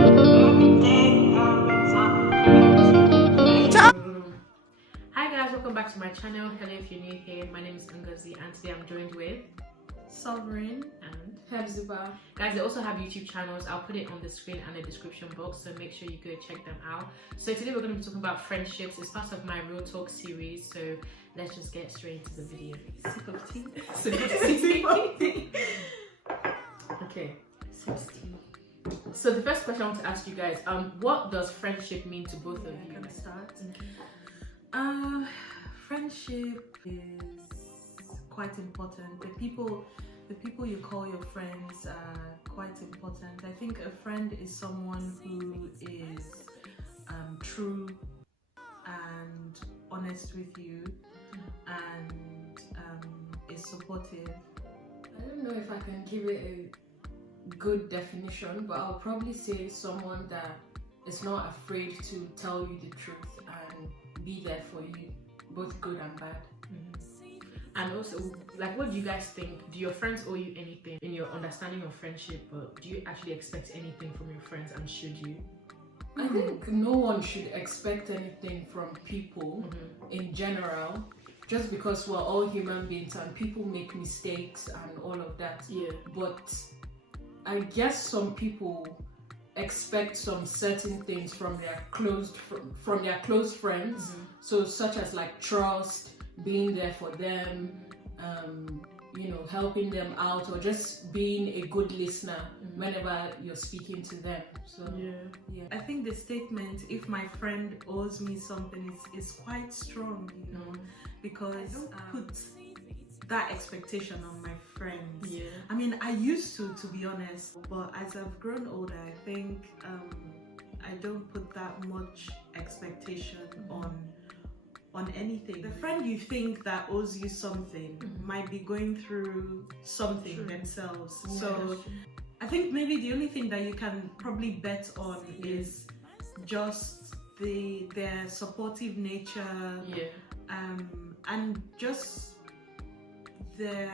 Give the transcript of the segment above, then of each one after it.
Hi guys, welcome back to my channel. Hello if you're new here. My name is Ngozi and today I'm joined with Sovereign and Hebziba. guys, they also have YouTube channels. I'll put it on the screen and the description box, so make sure you go check them out. So today we're going to be talking about friendships. It's part of my Real Talk series, so let's just get straight into the video. Sip of tea. Sip of tea. Okay, Sips tea. so the first question I want to ask you guys, what does friendship mean to both of you? Can I start? Okay. Friendship is quite important. The people you call your friends are quite important. I think a friend is someone who is true and honest with you and is supportive. I don't know if I can give it a good definition, but I'll probably say someone that is not afraid to tell you the truth and be there for you, both good and bad. And also, like, what do you guys think? Do your friends owe you anything in your understanding of friendship, but do you actually expect anything from your friends, and should you? I think no one should expect anything from people in general, just because we're all human beings and people make mistakes and all of that. Yeah. But I guess some people expect some certain things from their close friends, so such as like trust, being there for them, helping them out, or just being a good listener whenever you're speaking to them. So yeah. I think the statement, if my friend owes me something, is quite strong, because I don't put that expectation on my friends. Yeah. I mean, I used to be honest, but as I've grown older, I think I don't put that much expectation on anything. The friend you think that owes you something might be going through something themselves. So I think maybe the only thing that you can probably bet on is just their supportive nature, and just their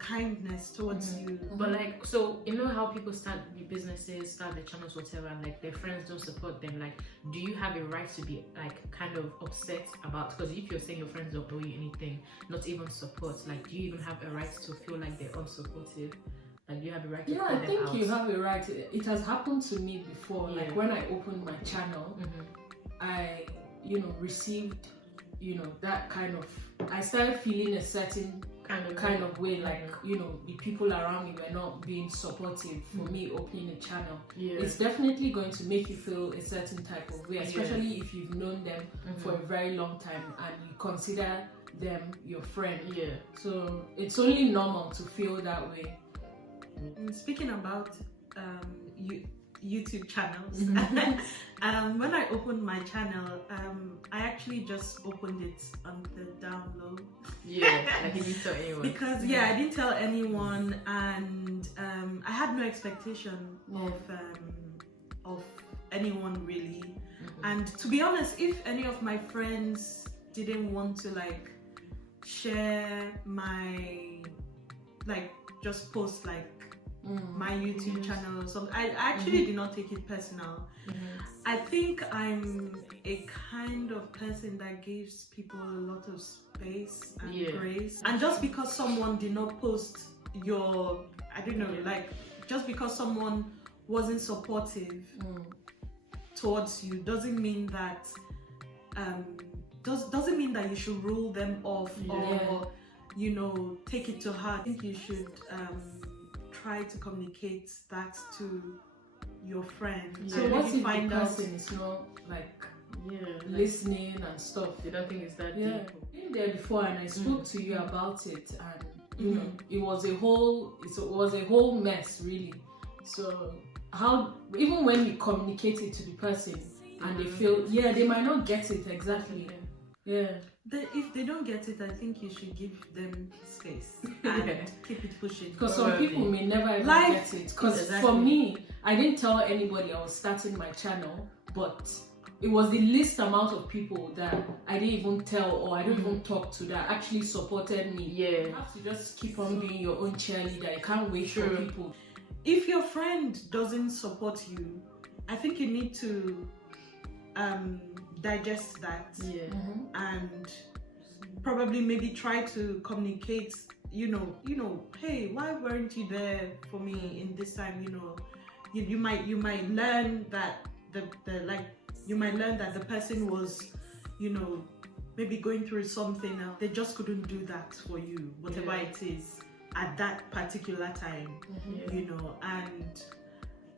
kindness towards you. But like, so you know how people start the businesses, start the channels, whatever, and like their friends don't support them. Like, do you have a right to be like kind of upset about? Because if you're saying your friends don't owe you anything, not even support, like, do you even have a right to feel like they're unsupportive? Like, do you have a right to call I them think out? you have a right. It has happened to me before. Yeah. Like when I opened my channel, I received that kind of, I started feeling a certain kind of way, like the people around me were not being supportive for me opening a channel. It's definitely going to make you feel a certain type of way, especially if you've known them for a very long time and you consider them your friend. So it's only normal to feel that way. Speaking about YouTube channels, when I opened my channel, I actually just opened it on the down low. Like you didn't tell anyone. Because I didn't tell anyone, and I had no expectation of anyone really. And to be honest, if any of my friends didn't want to like share my just post my YouTube channel or something, I actually did not take it personal. I think I'm a kind of person that gives people a lot of space and grace. And just because someone did not post your, I don't know, just because someone wasn't supportive towards you doesn't mean that doesn't mean that you should rule them off or take it to heart. I think you should try to communicate that to your friend. So what if the person is not listening and stuff? They don't think it's that deep. I've been there before and I spoke to you about it, and it was a whole mess really. So how, even when you communicate it to the person and they feel they might not get it exactly. If they don't get it, I think you should give them space and keep it pushing. Because some people may never ever get it. Because for me, I didn't tell anybody I was starting my channel, but it was the least amount of people that I didn't even tell or I didn't even talk to that actually supported me. You have to just keep on being your own cheerleader. You can't wait for people. If your friend doesn't support you, I think you need to digest that, and probably maybe try to communicate. Hey, why weren't you there for me in this time? You might learn that you might learn that the person was, maybe going through something. They just couldn't do that for you, whatever it is at that particular time. And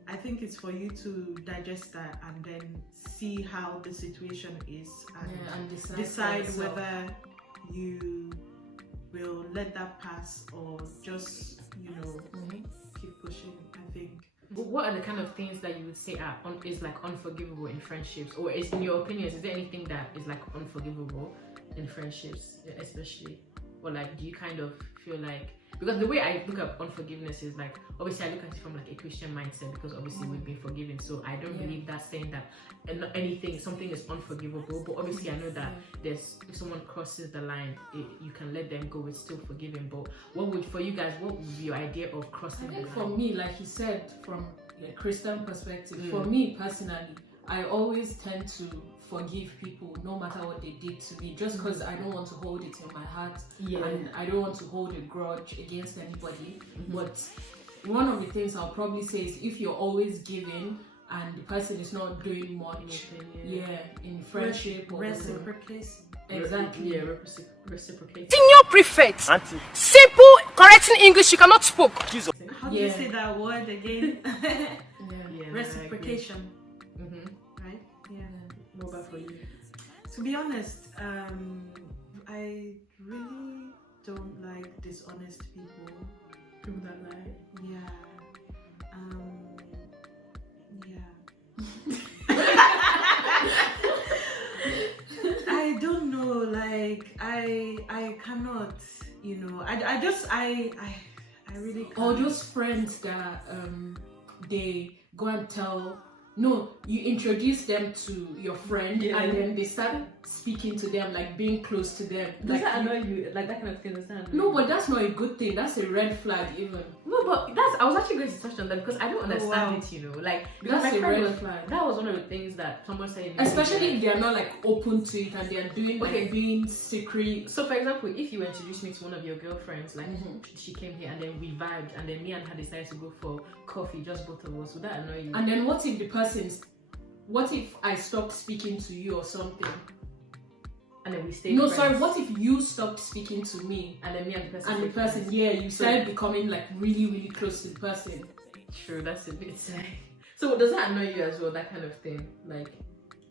I think it's for you to digest that and then see how the situation is and decide whether you will let that pass or just keep pushing. I think. What are the kind of things that you would say is like unforgivable in friendships, or in your opinion, is there anything that is like unforgivable in friendships, especially, or like do you kind of feel like, because the way I look at unforgiveness is like, obviously I look at it from like a Christian mindset, because obviously we've been forgiven, so I don't believe that saying that something is unforgivable, but obviously I know that if someone crosses the line, you can let them go, it's still forgiven. But what would be your idea of crossing the line? For me, like he said, from a Christian perspective, for me personally, I always tend to forgive people no matter what they did to me, just because I don't want to hold it in my heart, and I don't want to hold a grudge against anybody. But one of the things I'll probably say is, if you're always giving and the person is not doing much, in friendship or reciprocate. Exactly. Reciprocate. Senior prefect. Auntie. Simple, correcting English you cannot speak. How do you say that word again? Reciprocation. Right? Yeah. What about for you? To be honest, I really don't like dishonest people. People that lie. Yeah. I don't know, like I cannot, I really can't. Or those friends that they go and tell, you introduce them to your friend and then they start speaking to them, like being close to them. Does that annoy you? Like that kind of thing, does that annoy you? No, but that's not a good thing. That's a red flag even. No, but I was actually going to touch on that because I don't understand it, like, because that's my a friend red flag. That was one of the things that someone said. Especially if they are not like open to it and they are doing being secret. So for example, if you introduced me to one of your girlfriends, like she came here and then we vibed and then me and her decided to go for coffee, just both of us, would that annoy you? And then what if I stopped speaking to you or something? And then we stayed friends. Sorry, what if you stopped speaking to me and then me and the person you started becoming like really, really close to the person? True, that's a bit sad. So does that annoy you as well, that kind of thing? Like,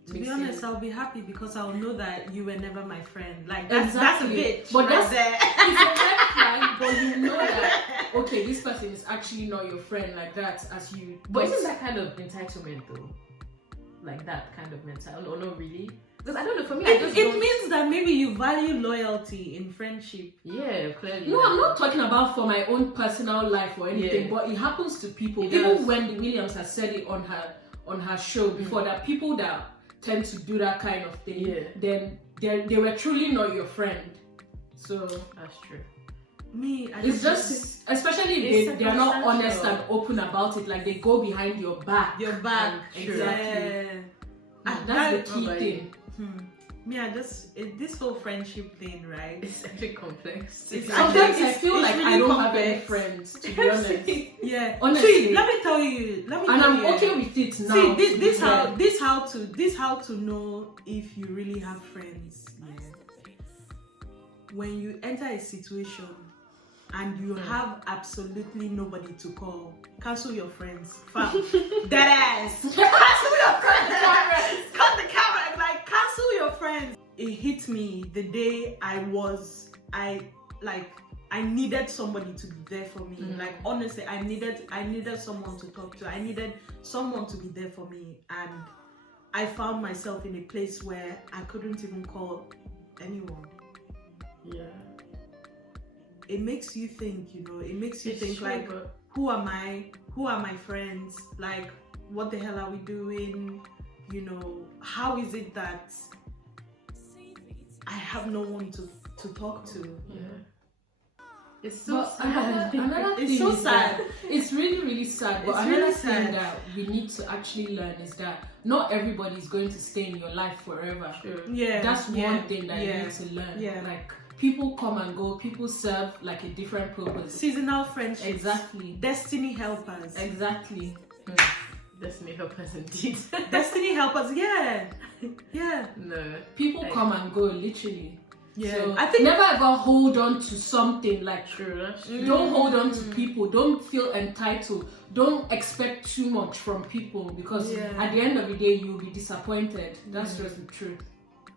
to be honest, I'll be happy because I'll know that you were never my friend. Like that's a bit, but right there. It's a red flag, but you know that this person is actually not your friend like that as you. But isn't that kind of entitlement though? Like that kind of mentality? Or not really? Because I don't know, for me, it means that maybe you value loyalty in friendship. Yeah, clearly. No, I'm not talking about for my own personal life or anything, but it happens to people. Even Wendy Williams has said it on her show before, that people that tend to do that kind of thing, then they were truly not your friend. So that's true. It's just, especially if they are not honest and open about it, like they go behind your back. Exactly. Yeah. That's the key thing. This whole friendship thing, right? It's actually complex. Sometimes I feel like really I don't complex. have any friends, to be honest. Yeah. Honestly. See, let me tell you. And I'm okay with it now. See, this how to know if you really have friends. Yeah. When you enter a situation and you have absolutely nobody to call, cancel your friends. Deadass. Cancel your friends. Cut the camera. Like, cancel your friends. It hit me the day I needed somebody to be there for me. Like, honestly, I needed someone to talk to. I needed someone to be there for me, and I found myself in a place where I couldn't even call anyone. Yeah. It makes you think, it makes you think, true, like, who am I? Who are my friends? Like, what the hell are we doing? How is it that I have no one to talk to? Yeah. It's so But sad. another It's thing so is sad. that it's really, really sad. But It's another really thing sad. that we need to actually learn is that not everybody is going to stay in your life forever. True. Yeah, That's yeah, one thing that yeah, you need to learn. yeah. Like people come and go, people serve like a different purpose. Seasonal friendships. Exactly. Destiny helpers. Exactly. Destiny helpers indeed. Destiny helpers. Yeah, yeah, No. People Like- come and go, literally. yeah. So I think never ever hold on to something like True. That's true. don't hold on to people. Don't feel entitled. Don't expect too much from people because Yeah. at the end of the day you'll be disappointed. That's just the truth.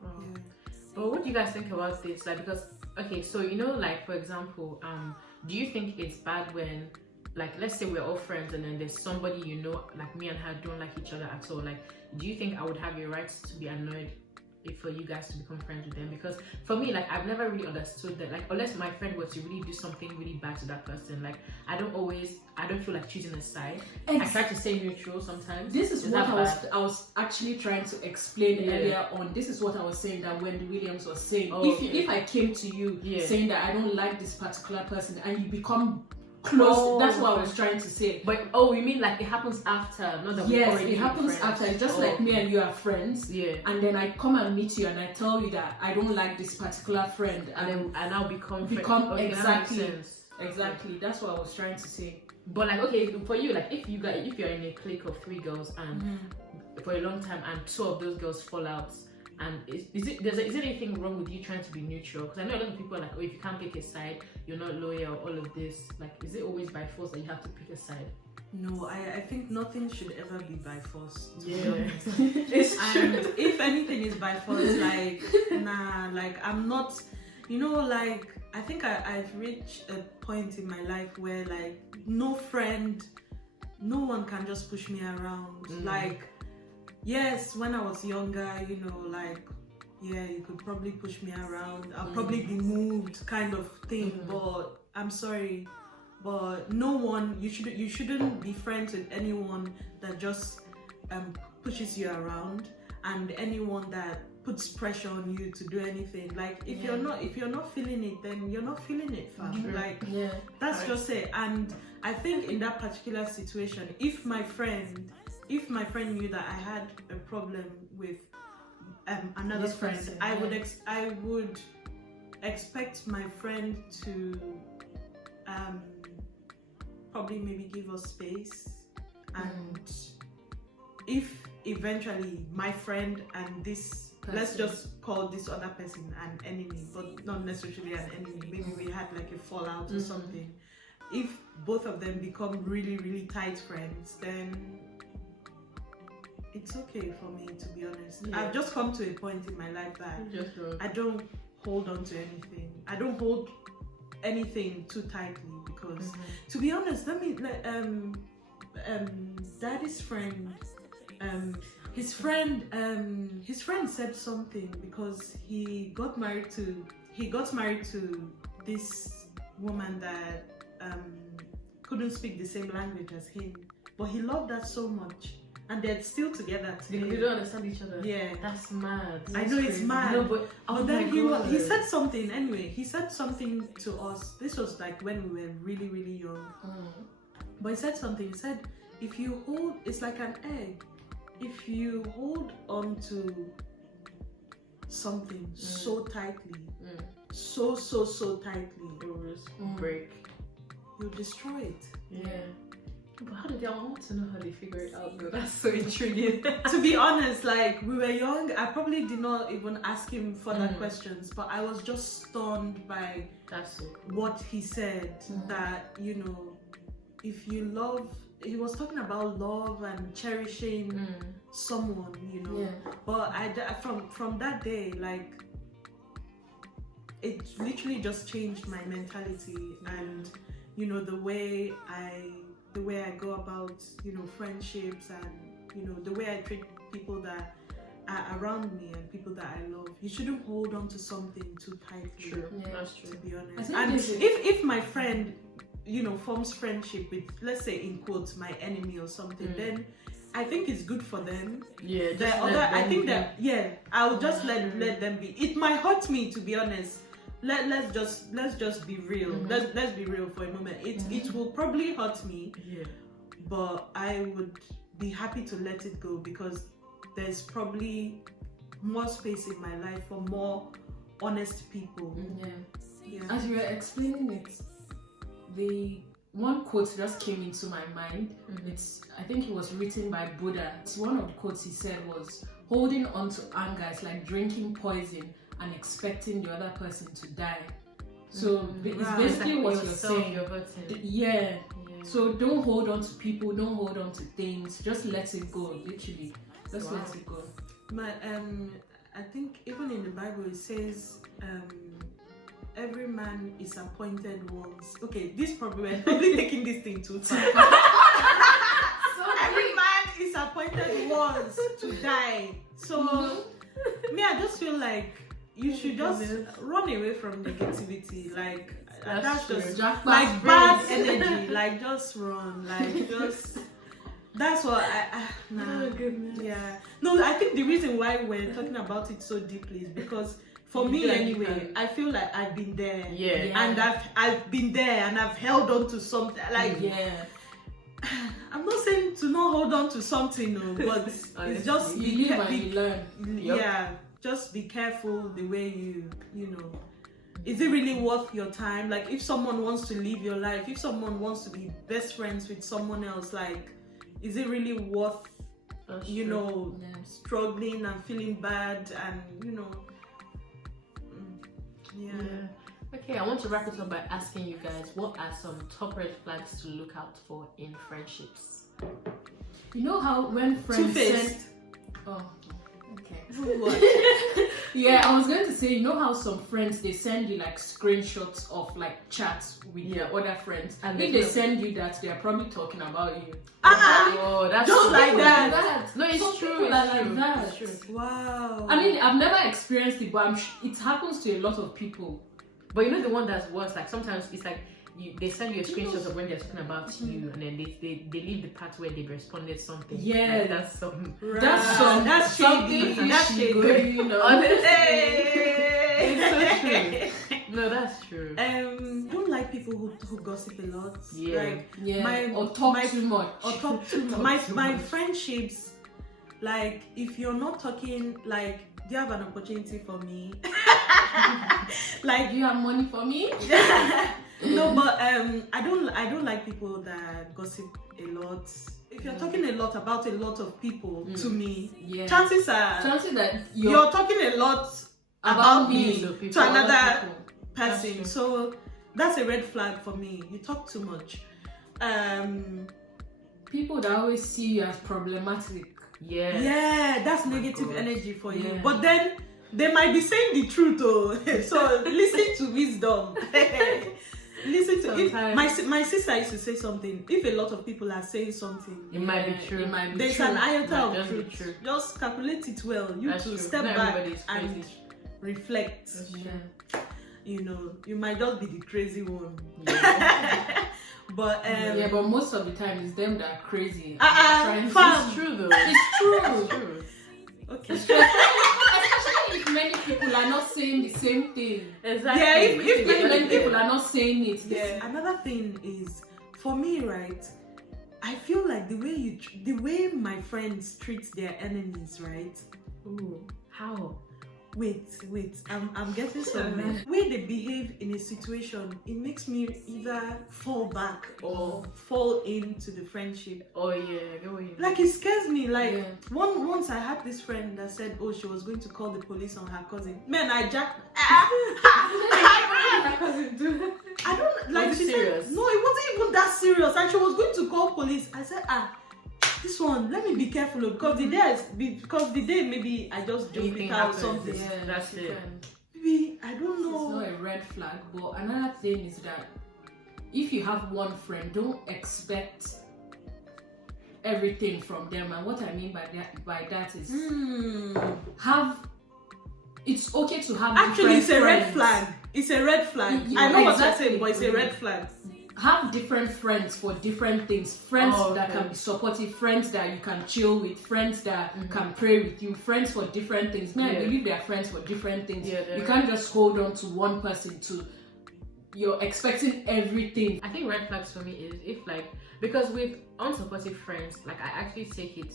Oh. But what do you guys think about this? Like, because okay, so like for example, do you think it's bad when, like, let's say we're all friends and then there's somebody like me and her don't like each other at all? Like, do you think I would have a right to be annoyed for you guys to become friends with them? Because for me, like, I've never really understood that, like, unless my friend were to really do something really bad to that person, like, I don't feel like choosing a side. I try to stay neutral sometimes. This is what that I was actually trying to explain Yeah. earlier on. This is what I was saying that Wendy Williams was saying. Oh, If I came to you Yeah. saying that I don't like this particular person and you become close, Oh, that's what I was okay. trying to say. But you mean like it happens after, not that we've Yes, already it happens been friends? after. It's just Oh, like me and you are friends. Yeah. And then I come and meet you and I tell you that I don't like this particular friend. And I'll become Become okay, that makes exactly. sense. Exactly. That's what I was trying to say. But like, okay, for you, like, if you're in a clique of 3 girls and for a long time and 2 of those girls fall out, and is there anything wrong with you trying to be neutral? Because I know a lot of people are like, oh, if you can't pick a side, you're not loyal, all of this. Like, is it always by force that you have to pick a side? no. I think nothing should ever be by force. To be Yeah. honest. It's And if anything is by force, like, nah, like, I'm not, like, I think I've reached a point in my life where, like, no one can just push me around. Like, yes, when I was younger, like, yeah, you could probably push me around. I'll probably be moved, kind of thing. But I'm sorry, but no one, you shouldn't be friends with anyone that just pushes you around, and anyone that puts pressure on you to do anything. Like, if you're not feeling it, then you're not feeling it, fam. Like, Yeah. that's just it. And I think in that particular situation, if my friend knew that I had a problem with another This friend, person, I yeah. would expect my friend to probably maybe give us space. And if eventually my friend and this, let's Person. just call this other person an enemy, but not necessarily an enemy, maybe we had like a fallout or something. If both of them become really, really tight friends, then it's okay for me, to be honest. Yeah. I've just come to a point in my life that I don't hold on to anything. I don't hold anything too tightly because, to be honest, Daddy's friend, his friend said something because he got married to this woman that couldn't speak the same language as him, but he loved her so much, and they're still together today. They don't understand each other. Yeah, That's mad. I know, it's crazy. mad. No, but but then he said something anyway. He said something to us. This was like when we were really, really young. But he said something. He said, if you hold, it's like an egg. If you hold on to something so tightly, so tightly, it will just break. you'll destroy it. Yeah. But how did I want to know how they figure it out though? That's so intriguing. To be honest, like, we were young. I probably did not even ask him further questions, but I was just stunned by That's so cool. what he said. That, if you love, he was talking about love and cherishing someone, Yeah. but from that day, like, it literally just changed my mentality and the way I go about friendships, and the way I treat people that are around me and people that I love. You shouldn't hold on to something too tightly. True. Yeah. That's To true. be I honest, think and this is- if my friend forms friendship with, let's say in quotes, my enemy or something, then I think it's good for them. Yeah. I think that I'll just let them be. It might hurt me, to be honest, let's just be real. Let's be real for a moment. It will probably hurt me, but I would be happy to let it go because there's probably more space in my life for more honest people. As you were explaining it, the one quote just came into my mind. I think it was written by Buddha. One of the quotes he said was, holding on to anger is like drinking poison and expecting the other person to die. So it's basically like what you're saying. Yeah. So don't hold on to people, don't hold on to things, just let it go, literally. Just let it go. I think even in the Bible it says every man is appointed once. Okay, we're probably taking this thing too far. Every man is appointed once to die. So me, I just feel like you should just run away from negativity. Like that's just like bad energy. Like just run. Like just. That's what oh goodness. Yeah. No, I think the reason why we're talking about it so deeply is because for me anyway, I feel like I've been there. And I've been there and I've held on to something. Like I'm not saying to not hold on to something, no, but it's just you live and you learn. Yeah. Just be careful the way you know. Is it really worth your time? Like if someone wants to live your life, if someone wants to be best friends with someone else, like is it really worth struggling and feeling bad and Okay, I want to wrap it up by asking you guys, what are some top red flags to look out for in friendships? You know how when friends Two-faced. Yeah, I was going to say, you know how some friends, they send you like screenshots of like chats with their other friends, and if they send you that, they're probably talking about you. Oh, that's just like that. No, it's Some true. people are like that. It's true. Wow. I mean, I've never experienced it, but it happens to a lot of people. But you know the one that's worse, like sometimes it's like they send you a screenshot of when they're talking about you, and then they leave the part where they responded something. Yeah, like that's some. Right. That's shady. That's shady. Honestly, it's so true. No, that's true. Don't like people who gossip a lot. Or talk too much. My friendships, like if you're not talking, like do you have an opportunity for me? Like do you have money for me? No, but I don't like people that gossip a lot. If you're talking a lot about a lot of people to me, chances that you're talking a lot about me to another person. So that's a red flag for me. You talk too much. People that always see you as problematic. That's negative energy for you. But then they might be saying the truth though. So listen to wisdom. Listen to it. My sister used to say something. If a lot of people are saying something, it might be true. There's an iota of truth. Just calculate it well. You to step back and reflect. You know, you might just be the crazy one. But but most of the time it's them that are crazy. It's true though. It's true. Okay. Especially if many people are not saying the same thing. Exactly. Yeah, if many people are not saying it. Yeah. Another thing is, for me, right? I feel like the way my friends treat their enemies, right? Ooh, how? Wait, I'm getting somewhere. The way they behave in a situation, it makes me either fall back or fall into the friendship. Oh yeah, like it scares me. Like once I had this friend that said, oh, she was going to call the police on her cousin. Man, I jacked. Her cousin do. I don't like. Was it serious? Said, no, it wasn't even that serious. And she was going to call police. I said, this one, let me be careful because the day maybe I just jump it out or something. Yeah, that's it. Maybe I don't know. It's not a red flag, but another thing is that if you have one friend, don't expect everything from them. And what I mean by that is it's okay to have. Actually, it's a friends. red flag. It's a red flag. I know what you're saying, but it's a red flag. have different friends for different things. Friends that okay. can be supportive, friends that you can chill with, friends that can pray with you, friends for different things. I believe they are friends for different things. You can't just hold on to one person to you're expecting everything. I think red flags for me is if like, because with unsupportive friends, like I actually take it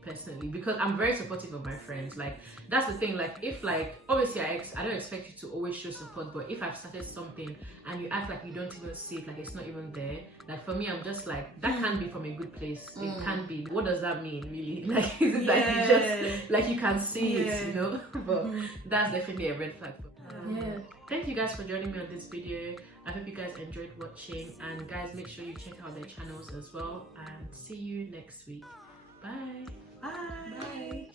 personally because I'm very supportive of my friends. Like that's the thing, like if like obviously I don't expect you to always show support, but if I've started something and you act like you don't even see it, like it's not even there, like for me I'm just like that can't be from a good place. It can't be. What does that mean really? Like is it like you just like you can see it, you know? But that's definitely a red flag for me. Thank you guys for joining me on this video. I hope you guys enjoyed watching, and guys make sure you check out their channels as well, and see you next week. Bye. Bye.